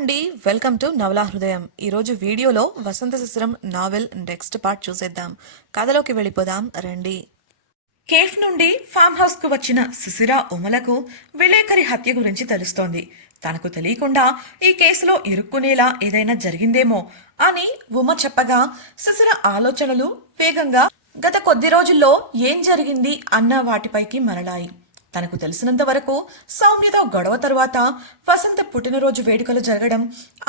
అండి, welcome to నవలా హృదయం. ఈరోజు వీడియోలో వసంత శిశిరం నావెల్ నెక్స్ట్ పార్ట్ చూసేద్దాం. కథలోకి వెళ్ళిపోదాం రండి. కేఫ్ నుండి ఫామ్ హౌస్ కు వచ్చిన శిశిర ఉమలకు విలేకరి హత్య గురించి తెలుస్తోంది. తనకు తెలియకుండా ఈ కేసులో ఇరుక్కునేలా ఏదైనా జరిగిందేమో అని ఉమ చెప్పగా శిశిర ఆలోచనలు వేగంగా గత కొద్ది రోజుల్లో ఏం జరిగింది అన్న వాటిపైకి మరలాయి. తనకు తెలిసినంత వరకు సౌమ్యతో గొడవ తరువాత వసంత పుట్టినరోజు వేడుకలు జరగడం,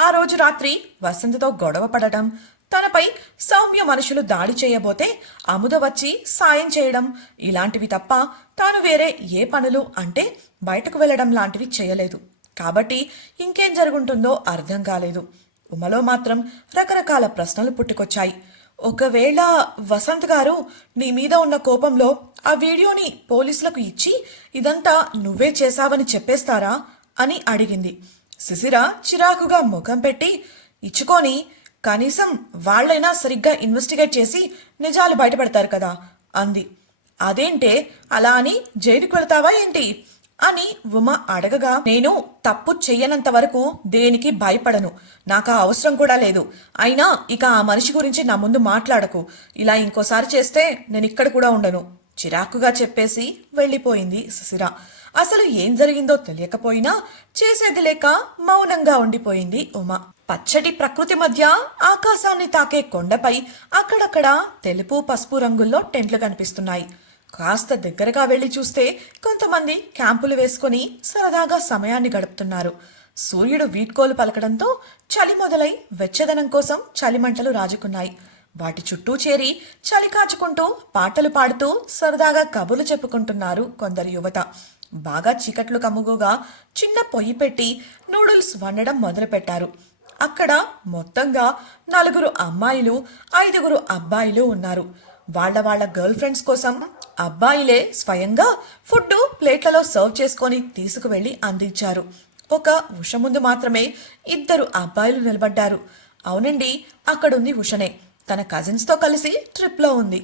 ఆ రోజు రాత్రి వసంతతో గొడవ పడడం, తనపై సౌమ్య మనుషులు దాడి చేయబోతే అముద వచ్చి సాయం చేయడం, ఇలాంటివి తప్ప తాను వేరే ఏ పనులు అంటే బయటకు వెళ్లడం లాంటివి చేయలేదు. కాబట్టి ఇంకేం జరుగుంటుందో అర్థం కాలేదు. ఉమలో మాత్రం రకరకాల ప్రశ్నలు పుట్టుకొచ్చాయి. ఒకవేళ వసంత్ గారు నీ మీద ఉన్న కోపంలో ఆ వీడియోని పోలీసులకు ఇచ్చి ఇదంతా నువ్వే చేశావని చెప్పేస్తారా అని అడిగింది. శిశిర చిరాకుగా ముఖం పెట్టి, ఇచ్చుకొని కనీసం వాళ్లైనా సరిగ్గా ఇన్వెస్టిగేట్ చేసి నిజాలు బయటపెడతారు కదా అంది. అదేంటే అలా అని జైలుకు వెళతావా ఏంటి అని ఉమ అడగగా, నేను తప్పు చెయ్యనంత వరకు దేనికి భయపడను, నాకు అవసరం కూడా లేదు. అయినా ఇక ఆ మనిషి గురించి నా ముందు మాట్లాడకు, ఇలా ఇంకోసారి చేస్తే నేను ఇక్కడ కూడా ఉండను చిరాకుగా చెప్పేసి వెళ్లిపోయింది శిశిర. అసలు ఏం జరిగిందో తెలియకపోయినా చేసేది లేక మౌనంగా ఉండిపోయింది ఉమ. పచ్చటి ప్రకృతి మధ్య ఆకాశాన్ని తాకే కొండపై అక్కడక్కడ తెలుపు పసుపు రంగుల్లో టెంట్లు కనిపిస్తున్నాయి. కాస్త దగ్గరగా వెళ్లి చూస్తే కొంతమంది క్యాంపులు వేసుకుని సరదాగా సమయాన్ని గడుపుతున్నారు. సూర్యుడు వీడ్కోలు పలకడంతో చలి మొదలై వెచ్చదనం కోసం చలిమంటలు రాజుకున్నాయి. వాటి చుట్టూ చేరి చలి కాచుకుంటూ పాటలు పాడుతూ సరదాగా కబుర్లు చెప్పుకుంటున్నారు కొందరు యువత. బాగా చీకట్లు కమ్ముగుగా చిన్న పొయ్యి పెట్టి నూడిల్స్ వండడం మొదలుపెట్టారు. అక్కడ మొత్తంగా 4 అమ్మాయిలు 5 అబ్బాయిలు ఉన్నారు. వాళ్ళ గర్ల్ ఫ్రెండ్స్ కోసం అబ్బాయిలే స్వయంగా ఫుడ్ ప్లేట్లలో సర్వ్ చేసుకొని తీసుకువెళ్లి అందించారు. ఒక ఉష ముందు మాత్రమే 2 అబ్బాయిలు నిలబడ్డారు. అవునండి, అక్కడుంది ఉషనే. తన కజిన్స్ తో కలిసి ట్రిప్ లో ఉంది.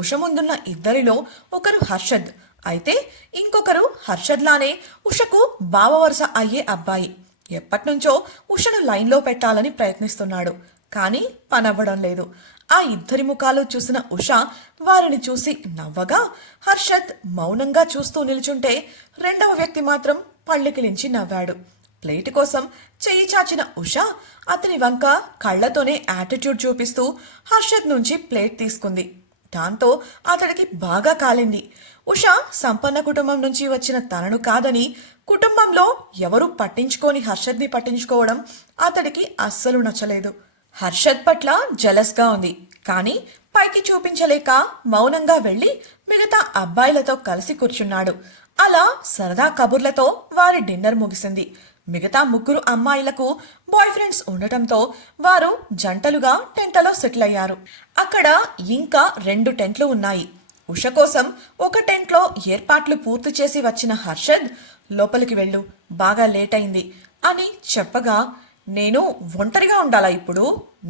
ఉష ముందున్న ఇద్దరిలో ఒకరు హర్షద్ అయితే ఇంకొకరు హర్షద్ లానే ఉషకు బావ వరుస అయ్యే అబ్బాయి. ఎప్పటినుంచో ఉషను లైన్లో పెట్టాలని ప్రయత్నిస్తున్నాడు, కానీ పనవ్వడం లేదు. ఆ ఇద్దరి ముఖాలు చూసిన ఉష వారిని చూసి నవ్వగా హర్షద్ మౌనంగా చూస్తూ నిల్చుంటే రెండవ వ్యక్తి మాత్రం పళ్ళకిలించి నవ్వాడు. ప్లేటు కోసం చెయ్యి చాచిన ఉష అతని వంక కళ్లతోనే యాటిట్యూడ్ చూపిస్తూ హర్షద్ నుంచి ప్లేట్ తీసుకుంది. దాంతో అతడికి బాగా కాలింది. ఉష సంపన్న కుటుంబం నుంచి వచ్చిన తనను కాదని కుటుంబంలో ఎవరూ పట్టించుకోని హర్షద్ని పట్టించుకోవడం అతడికి అస్సలు నచ్చలేదు. హర్షద్ పట్ల జలస్గా ఉంది, కానీ పైకి చూపించలేక మౌనంగా వెళ్లి మిగతా అబ్బాయిలతో కలిసి కూర్చున్నాడు. అలా సరదా కబుర్లతో వారి డిన్నర్ ముగిసింది. మిగతా 3 అమ్మాయిలకు బాయ్ ఫ్రెండ్స్ ఉండటంతో వారు జంటలుగా టెంట్లలో సెటిల్ అయ్యారు. అక్కడ ఇంకా 2 టెంట్లు ఉన్నాయి. ఉష కోసం ఒక టెంట్లో ఏర్పాట్లు పూర్తి చేసి వచ్చిన హర్షద్, లోపలికి వెళ్ళు, బాగా లేట్ అయింది అని చెప్పగా, నేను ఒంటరిగా ఉండాలా ఇప్పుడు,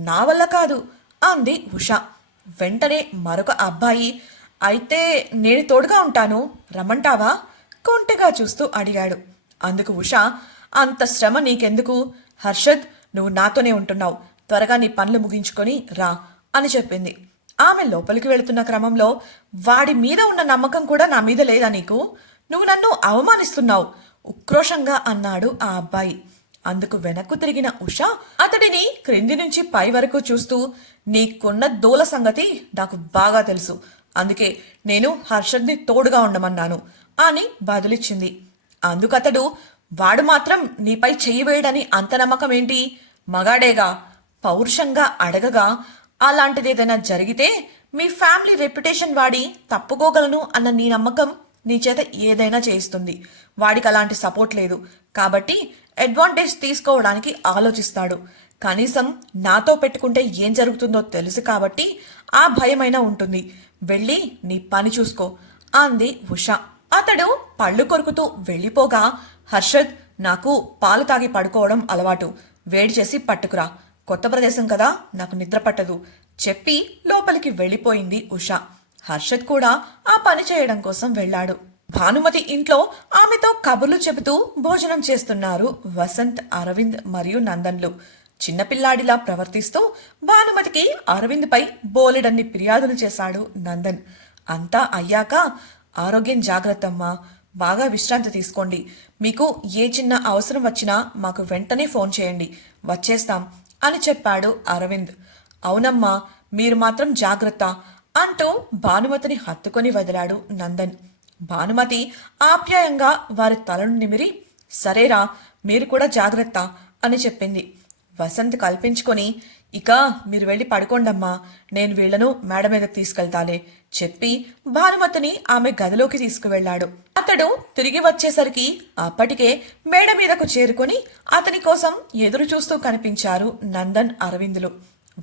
నా వల్ల కాదు అంది ఉష. వెంటనే మరొక అబ్బాయి, అయితే నేను తోడుగా ఉంటాను, రమ్మంటావా కొంటెగా చూస్తూ అడిగాడు. అందుకు ఉష, అంత శ్రమ నీకెందుకు హర్షద్, నువ్వు నాతోనే ఉంటున్నావు, త్వరగా నీ పనులు ముగించుకొని రా అని చెప్పింది. ఆమె లోపలికి వెళుతున్న క్రమంలో, వాడి మీద ఉన్న నమ్మకం కూడా నా మీద లేదా నీకు, నువ్వు నన్ను అవమానిస్తున్నావు ఉక్రోషంగా అన్నాడు ఆ అబ్బాయి. అందుకు వెనక్కు తిరిగిన ఉష అతడిని క్రింది నుంచి పై వరకు చూస్తూ, నీకున్న దూల సంగతి నాకు బాగా తెలుసు, అందుకే నేను హర్షద్ని తోడుగా ఉండమన్నాను అని బదులిచ్చింది. అందుకతడు, వాడు మాత్రం నీపై చెయ్యి వేయడని అంత నమ్మకం ఏంటి, మగాడేగా పౌరుషంగా అడగగా, అలాంటిదేదైనా జరిగితే మీ ఫ్యామిలీ రెప్యుటేషన్ వాడి తప్పుకోగలను అన్న నీ నమ్మకం నీ చేత ఏదైనా చేయిస్తుంది. వాడికి అలాంటి సపోర్ట్ లేదు, కాబట్టి అడ్వాంటేజ్ తీసుకోవడానికి ఆలోచిస్తాడు. కనీసం నాతో పెట్టుకుంటే ఏం జరుగుతుందో తెలుసు కాబట్టి ఆ భయమైనా ఉంటుంది. వెళ్ళి నీ పని చూసుకో అంది ఉష. అతడు పళ్ళు కొరుకుతూ వెళ్ళిపోగా, హర్షద్, నాకు పాలు తాగి పడుకోవడం అలవాటు, వేడి చేసి పట్టుకురా, కొత్త ప్రదేశం కదా, నాకు నిద్ర పట్టదు చెప్పి లోపలికి వెళ్ళిపోయింది ఉష. హర్షద్ కూడా ఆ పని చేయడం కోసం వెళ్ళాడు. భానుమతి ఇంట్లో ఆమెతో కబుర్లు చెబుతూ భోజనం చేస్తున్నారు వసంత్, అరవింద్ మరియు నందన్లు. చిన్నపిల్లాడిలా ప్రవర్తిస్తూ భానుమతికి అరవింద్పై బోలెడన్ని ఫిర్యాదులు చేశాడు నందన్. అంతా అయ్యాక, ఆరోగ్యం జాగ్రత్తమ్మా, బాగా విశ్రాంతి తీసుకోండి, మీకు ఏ చిన్న అవసరం వచ్చినా మాకు వెంటనే ఫోన్ చేయండి, వచ్చేస్తాం అని చెప్పాడు అరవింద్. అవునమ్మా, మీరు మాత్రం జాగ్రత్త అంటూ భానుమతిని హత్తుకొని వదిలాడు నందన్. భానుమతి ఆప్యాయంగా వారి తలను నిమిరి, సరేరా, మీరు కూడా జాగ్రత్త అని చెప్పింది. వసంత్ కల్పించుకొని, ఇక మీరు వెళ్ళి పడుకోండమ్మా, నేను వీళ్లను మేడ మీదకి తీసుకెళ్తాలే చెప్పి భానుమతిని ఆమె గదిలోకి తీసుకువెళ్లాడు. అతడు తిరిగి వచ్చేసరికి అప్పటికే మేడ మీదకు చేరుకొని అతని కోసం ఎదురు చూస్తూ కనిపించారు నందన్, అరవిందులు.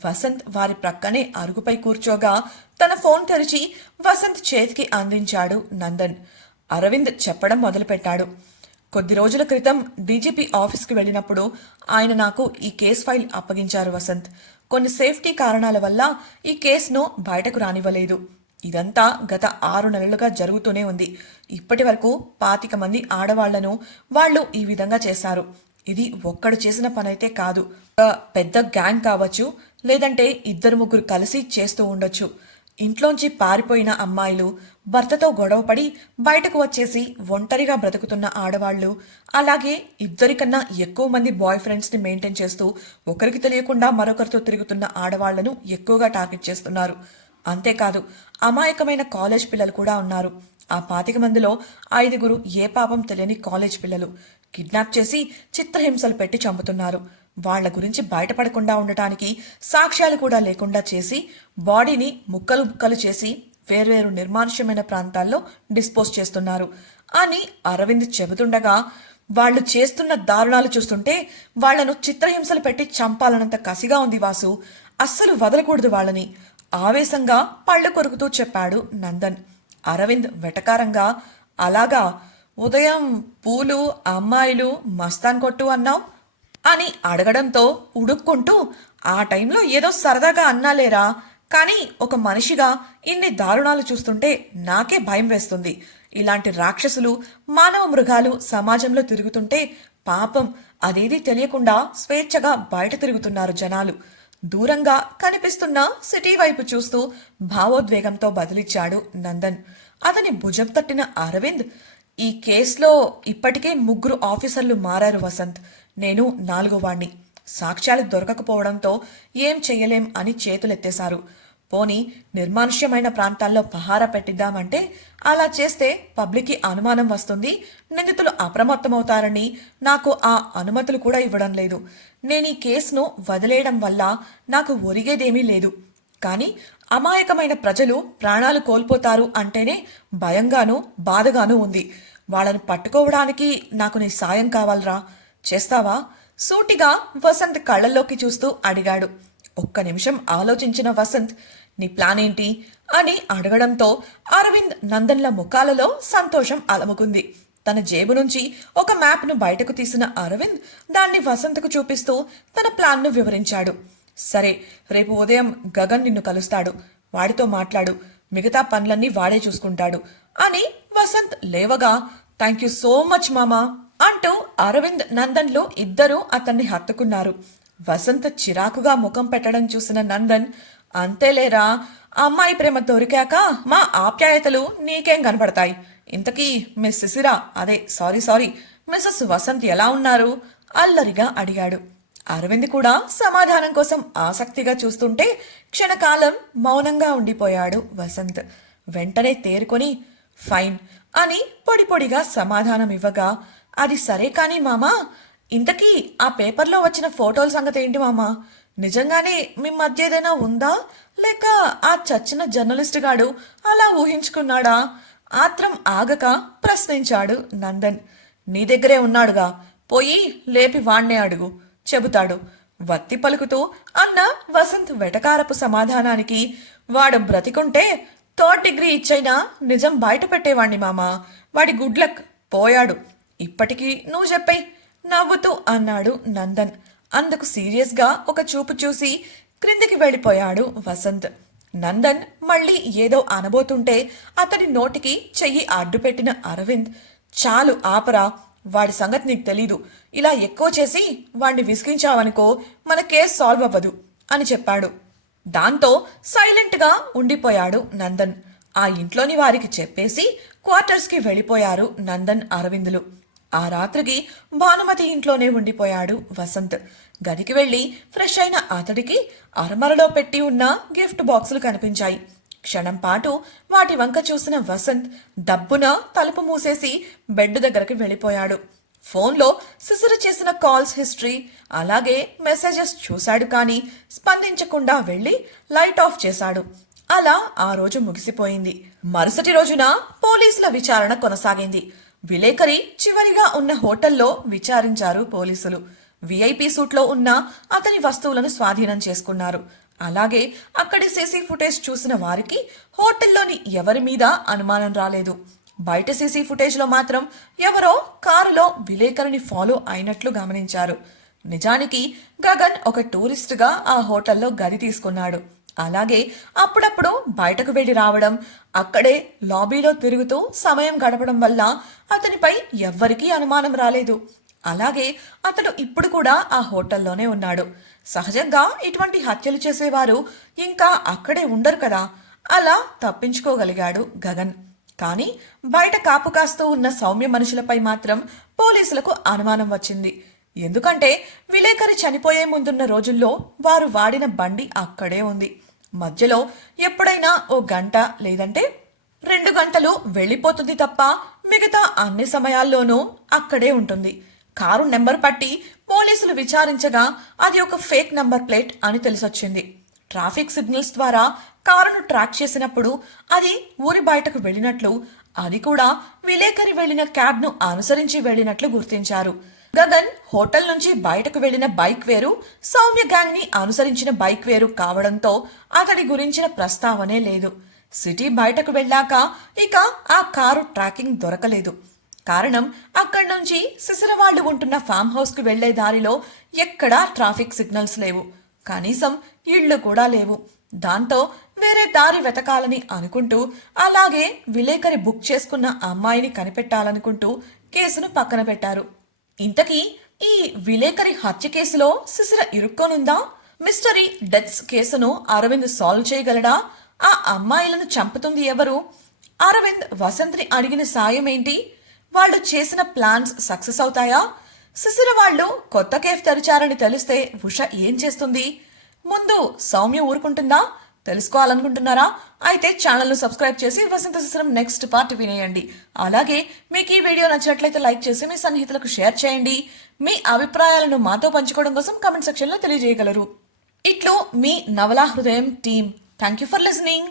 వసంత్ వారి ప్రక్కనే అరుగుపై కూర్చోగా తన ఫోన్ తెరిచి వసంత్ చేతికి అందించాడు నందన్. అరవింద్ చెప్పడం మొదలుపెట్టాడు. కొద్ది రోజుల క్రితం డీజీపీ ఆఫీస్కి వెళ్ళినప్పుడు ఆయన నాకు ఈ కేస్ ఫైల్ అప్పగించారు వసంత్. కొన్ని సేఫ్టీ కారణాల వల్ల ఈ కేసును బయటకు రానివ్వలేదు. ఇదంతా గత 6 నెలలుగా జరుగుతూనే ఉంది. ఇప్పటి వరకు 25 మంది ఆడవాళ్లను వాళ్ళు ఈ విధంగా చేశారు. ఇది ఒక్కడు చేసిన పనైతే కాదు, పెద్ద గ్యాంగ్ కావచ్చు, లేదంటే 2-3 కలిసి చేస్తూ ఉండొచ్చు. ఇంట్లోంచి పారిపోయిన అమ్మాయిలు, భర్తతో గొడవపడి బయటకు వచ్చేసి ఒంటరిగా బ్రతుకుతున్న ఆడవాళ్లు, అలాగే 2 కన్నా ఎక్కువ మంది బాయ్ ఫ్రెండ్స్ని మెయింటైన్ చేస్తూ ఒకరికి తెలియకుండా మరొకరితో తిరుగుతున్న ఆడవాళ్లను ఎక్కువగా టార్గెట్ చేస్తున్నారు. అంతేకాదు, అమాయకమైన కాలేజ్ పిల్లలు కూడా ఉన్నారు. ఆ 25 మందిలో 5 ఏ పాపం తెలియని కాలేజ్ పిల్లలు. కిడ్నాప్ చేసి చిత్రహింసలు పెట్టి చంపుతున్నారు. వాళ్ల గురించి బయటపడకుండా ఉండటానికి సాక్ష్యాలు కూడా లేకుండా చేసి బాడీని ముక్కలు ముక్కలు చేసి వేర్వేరు నిర్మానుష్యమైన ప్రాంతాల్లో డిస్పోజ్ చేస్తున్నారు అని అరవింద్ చెబుతుండగా, వాళ్లు చేస్తున్న దారుణాలు చూస్తుంటే వాళ్లను చిత్రహింసలు పెట్టి చంపాలన్నంత కసిగా ఉంది వాసు, అస్సలు వదలకూడదు వాళ్ళని ఆవేశంగా పళ్ళు కొరుకుతూ చెప్పాడు నందన్. అరవింద్ వెటకారంగా, అలాగా, ఉదయం పూలు, అమ్మాయిలు, మస్తాన్ కొట్టు అన్నావు అని అడగడంతో ఉడుక్కుంటూ, ఆ టైంలో ఏదో సరదాగా అన్నాలేరా, కానీ ఒక మనిషిగా ఇన్ని దారుణాలు చూస్తుంటే నాకే భయం వేస్తుంది. ఇలాంటి రాక్షసులు, మానవ మృగాలు సమాజంలో తిరుగుతుంటే పాపం అదేదీ తెలియకుండా స్వేచ్ఛగా బయట తిరుగుతున్నారు జనాలు. దూరంగా కనిపిస్తున్న సిటీ వైపు చూస్తూ భావోద్వేగంతో బదిలిచ్చాడు నందన్. అతని భుజం తట్టిన అరవింద్, ఈ కేసులో ఇప్పటికే 3 ఆఫీసర్లు మారారు వసంత్, నేను 4వ వాణ్ణి. సాక్ష్యాలు దొరకకపోవడంతో ఏం చెయ్యలేం అని చేతులెత్తేశారు. పోనీ నిర్మానుష్యమైన ప్రాంతాల్లో పహారా పెట్టిద్దామంటే అలా చేస్తే పబ్లిక్కి అనుమానం వస్తుంది, నిందితులు అప్రమత్తమవుతారని నాకు ఆ అనుమతులు కూడా ఇవ్వడం లేదు. నేను ఈ కేసును వదిలేయడం వల్ల నాకు ఒరిగేదేమీ లేదు, కానీ అమాయకమైన ప్రజలు ప్రాణాలు కోల్పోతారు అంటేనే భయంగానూ బాధగానూ ఉంది. వాళ్ళను పట్టుకోవడానికి నాకు నీ సాయం కావాలరా, చేస్తావా? సూటిగా వసంత్ కళ్ళల్లోకి చూస్తూ అడిగాడు. ఒక్క నిమిషం ఆలోచించిన వసంత్, నీ ప్లాన్ ఏంటి అని అడగడంతో అరవింద్, నందన్ల ముఖాలలో సంతోషం అలముకుంది. తన జేబు నుంచి ఒక మ్యాప్ను బయటకు తీసిన అరవింద్ దాన్ని వసంత్కు చూపిస్తూ తన ప్లాన్ను వివరించాడు. సరే, రేపు ఉదయం గగన్ నిన్ను కలుస్తాడు, వాడితో మాట్లాడు, మిగతా పనులన్నీ వాడే చూసుకుంటాడు అని వసంత్ లేవగా, థ్యాంక్ యూ సో మచ్ మామా అంటూ అరవింద్, నందన్లు ఇద్దరూ అతన్ని హత్తుకున్నారు. వసంత్ చిరాకుగా ముఖం పెట్టడం చూసిన నందన్, అంతేలేరా, అమ్మాయి ప్రేమ దొరికాక మా ఆప్యాయతలు నీకేం కనపడతాయి. ఇంతకీ మిస్ శిశిర, అదే సారీ మిస్సెస్ వసంత్ ఎలా ఉన్నారు అల్లరిగా అడిగాడు. అరవింద్ కూడా సమాధానం కోసం ఆసక్తిగా చూస్తుంటే క్షణకాలం మౌనంగా ఉండిపోయాడు వసంత్. వెంటనే తేరుకొని, ఫైన్ అని పొడిపొడిగా సమాధానం ఇవ్వగా, అది సరే కానీ మామా, ఇంతకీ ఆ పేపర్లో వచ్చిన ఫోటోల సంగతి ఏంటి మామా? నిజంగానే మీ మధ్య ఏదైనా ఉందా, లేక ఆ చచ్చిన జర్నలిస్ట్ గాడు అలా ఊహించుకున్నాడా? ఆత్రం ఆగక ప్రశ్నించాడు నందన్. నీ దగ్గరే ఉన్నాడుగా, పోయి లేపి వాణ్ణే అడుగు, చెబుతాడు వత్తి పలుకుతూ అన్న వసంత్ వెటకారపు సమాధానానికి, వాడు బ్రతికుంటే 3rd డిగ్రీ ఇచ్చైనా నిజం బయట పెట్టేవాణ్ణి మామా, వాడి గుడ్ లక్, పోయాడు. ఇప్పటికీ నువ్వు చెప్పేయ్ నవ్వుతూ అన్నాడు నందన్. అందుకు సీరియస్గా ఒక చూపు చూసి క్రిందికి వెళ్ళిపోయాడు వసంత్. నందన్ మళ్ళీ ఏదో అనబోతుంటే అతడి నోటికి చెయ్యి అడ్డుపెట్టిన అరవింద్, చాలు ఆపరా, వాడి సంగతి నీకు తెలీదు. ఇలా ఎక్కువ చేసి వాణ్ణి విసిగించావనుకో మన కేసు సాల్వ్ అవ్వదు అని చెప్పాడు. దాంతో సైలెంట్గా ఉండిపోయాడు నందన్. ఆ ఇంట్లోని వారికి చెప్పేసి క్వార్టర్స్కి వెళ్ళిపోయారు నందన్, అరవిందులు. ఆ రాత్రికి భానుమతి ఇంట్లోనే ఉండిపోయాడు వసంత్. గదికి వెళ్లి ఫ్రెష్ అయిన అతడికి అరమరలో పెట్టి ఉన్న గిఫ్ట్ బాక్సులు కనిపించాయి. క్షణం పాటు వాటి వంక చూసిన వసంత్ దబ్బున తలుపు మూసేసి బెడ్ దగ్గరికి వెళ్ళిపోయాడు. ఫోన్లో శిశిర చేసిన కాల్స్ హిస్టరీ అలాగే మెసేజెస్ చూశాడు, కానీ స్పందించకుండా వెళ్లి లైట్ ఆఫ్ చేశాడు. అలా ఆ రోజు ముగిసిపోయింది. మరుసటి రోజున పోలీసుల విచారణ కొనసాగింది. విలేకరి చివరిగా ఉన్న హోటల్లో విచారించారు పోలీసులు. విఐపి సూట్లో ఉన్న అతని వస్తువులను స్వాధీనం చేసుకున్నారు. అలాగే అక్కడి సీసీ ఫుటేజ్ చూసిన వారికి హోటల్లోని ఎవరి మీద అనుమానం రాలేదు. బయట సీసీ ఫుటేజ్లో మాత్రం ఎవరో కారులో విలేకరిని ఫాలో అయినట్లు గమనించారు. నిజానికి గగన్ ఒక టూరిస్టుగా ఆ హోటల్లో గది తీసుకున్నాడు. అలాగే అప్పుడప్పుడు బయటకు వెళ్లి రావడం, అక్కడే లాబీలో తిరుగుతూ సమయం గడపడం వల్ల అతనిపై ఎవ్వరికీ అనుమానం రాలేదు. అలాగే అతడు ఇప్పుడు కూడా ఆ హోటల్లోనే ఉన్నాడు. సహజంగా ఇటువంటి హత్యలు చేసేవారు ఇంకా అక్కడే ఉండరు కదా, అలా తప్పించుకోగలిగాడు గగన్. కానీ బయట కాపు కాస్తూ ఉన్న సౌమ్య మనుషులపై మాత్రం పోలీసులకు అనుమానం వచ్చింది. ఎందుకంటే విలేకరి చనిపోయే ముందున్న రోజుల్లో వారు వాడిన బండి అక్కడే ఉంది. మధ్యలో ఎప్పుడైనా ఓ గంట లేదంటే 2 గంటలు వెళ్ళిపోతుంది తప్ప మిగతా అన్ని సమయాల్లోనూ అక్కడే ఉంటుంది. కారు నెంబర్ పట్టి పోలీసులు విచారించగా అది ఒక ఫేక్ నంబర్ ప్లేట్ అని తెలిసొచ్చింది. ట్రాఫిక్ సిగ్నల్స్ ద్వారా కారును ట్రాక్ చేసినప్పుడు అది ఊరి బయటకు వెళ్ళినట్లు, అది కూడా విలేకరి వెళ్లిన క్యాబ్ను అనుసరించి వెళ్ళినట్లు గుర్తించారు. గగన్ హోటల్ నుంచి బయటకు వెళ్లిన బైక్ వేరు, సౌమ్య గ్యాంగ్ ని అనుసరించిన బైక్ వేరు కావడంతో అతడి గురించిన ప్రస్తావనే లేదు. సిటీ బయటకు వెళ్ళాక ఇక ఆ కారు ట్రాకింగ్ దొరకలేదు. కారణం అక్కడి నుంచి శిశిర వాళ్ళు ఉంటున్న ఫామ్ హౌస్ కు వెళ్లే దారిలో ఎక్కడా ట్రాఫిక్ సిగ్నల్స్ లేవు, కనీసం ఇళ్లు కూడా లేవు. దాంతో వేరే దారి వెతకాలని అనుకుంటూ, అలాగే విలేకరి బుక్ చేసుకున్న అమ్మాయిని కనిపెట్టాలనుకుంటూ కేసును పక్కన పెట్టారు. ఇంతకీ ఈ విలేకరి హత్య కేసులో శిశిర ఇరుక్కోనుందా? మిస్టరీ డెత్స్ కేసును అరవింద్ సాల్వ్ చేయగలడా? ఆ అమ్మాయిలను చంపుతుంది ఎవరు? అరవింద్ వసంత్ని అడిగిన సాయం ఏంటి? వాళ్ళు చేసిన ప్లాన్స్ సక్సెస్ అవుతాయా? శిశిర వాళ్ళు కొత్త కేఫ్ తెరిచారని తెలిస్తే ఉష ఏం చేస్తుంది? ముందు సౌమ్య ఊరుకుంటుందా? తెలుసుకోవాలనుకుంటున్నారా? అయితే ఛానల్ను సబ్స్క్రైబ్ చేసి వసంత శిశిరం నెక్స్ట్ పార్ట్ వినేయండి. అలాగే మీకు ఈ వీడియో నచ్చినట్లయితే లైక్ చేసి మీ సన్నిహితులకు షేర్ చేయండి. మీ అభిప్రాయాలను మాతో పంచుకోవడం కోసం కామెంట్ సెక్షన్లో తెలియజేయగలరు. ఇట్లు మీ నవలా హృదయం team. Thank you for listening.